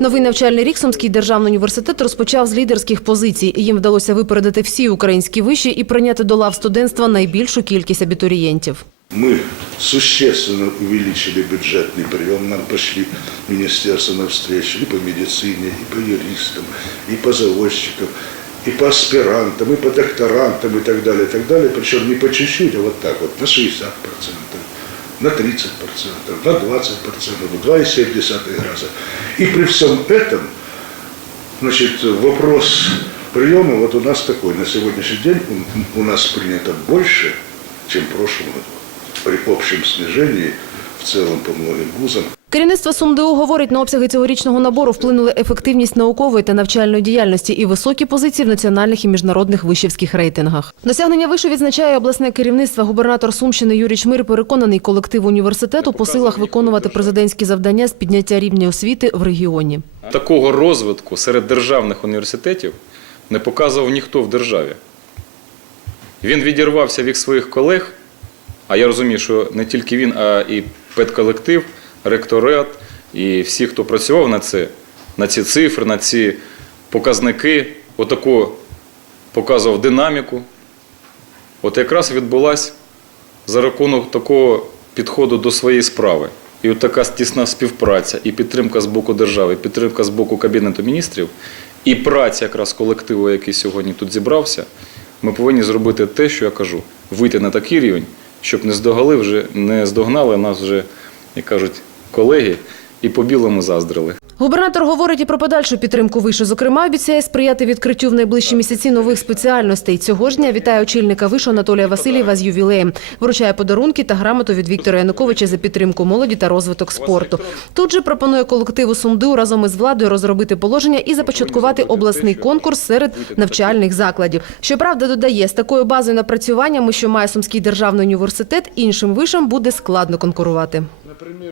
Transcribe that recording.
Новий навчальний рік Сумський державний університет розпочав з лідерських позицій. Їм вдалося випередити всі українські виші і прийняти до лав студентства найбільшу кількість абітурієнтів. Мы существенно увеличили бюджетный прием, нам пошли министерство навстречу и по медицине, и по юристам, и по заводчикам, и по аспирантам, и по докторантам, и так далее, и так далее. Причем не по чуть-чуть, а вот так вот, на 60%, на 30%, на 20%, в 2,7 раза. И при всем этом, значит, вопрос приема вот у нас такой. На сегодняшний день у- нас принято больше, чем в прошлом году. При общем снижении в целом по многим вузам. Керівництво СумДУ говорить, на обсяги цьогорічного набору вплинули ефективність наукової та навчальної діяльності і високі позиції в національних і міжнародних вишівських рейтингах. Досягнення вишу відзначає обласне керівництво. Губернатор Сумщини Юрій Чмир переконаний, колектив університету по силах виконувати президентські завдання з підняття рівня освіти в регіоні. Такого розвитку серед державних університетів не показував ніхто в державі. Він відірвався від своїх колег, а я розумію, що не тільки він, а і педколектив, ректорат і всі, хто працював на це, на ці цифри, на ці показники, отаку показував динаміку. От якраз відбулась за рахунок такого підходу до своєї справи. І от така тісна співпраця, і підтримка з боку держави, і підтримка з боку Кабінету міністрів, і праця якраз колективу, який сьогодні тут зібрався, ми повинні зробити те, що я кажу, вийти на такий рівень, щоб не здогали вже, не здогнали нас вже, як кажуть, колеги, і по білому заздрили. Губернатор говорить і про подальшу підтримку вишу. Зокрема, обіцяє сприяти відкриттю в найближчі місяці нових спеціальностей. Цього ж дня вітає очільника вишу Анатолія Васильєва з ювілеєм. Вручає подарунки та грамоту від Віктора Януковича за підтримку молоді та розвиток спорту. Тут же пропонує колективу СумДУ разом із владою розробити положення і започаткувати обласний конкурс серед навчальних закладів. Щоправда, додає, з такою базою напрацюваннями, що має Сумський державний університет, іншим вишам буде складно конкурувати.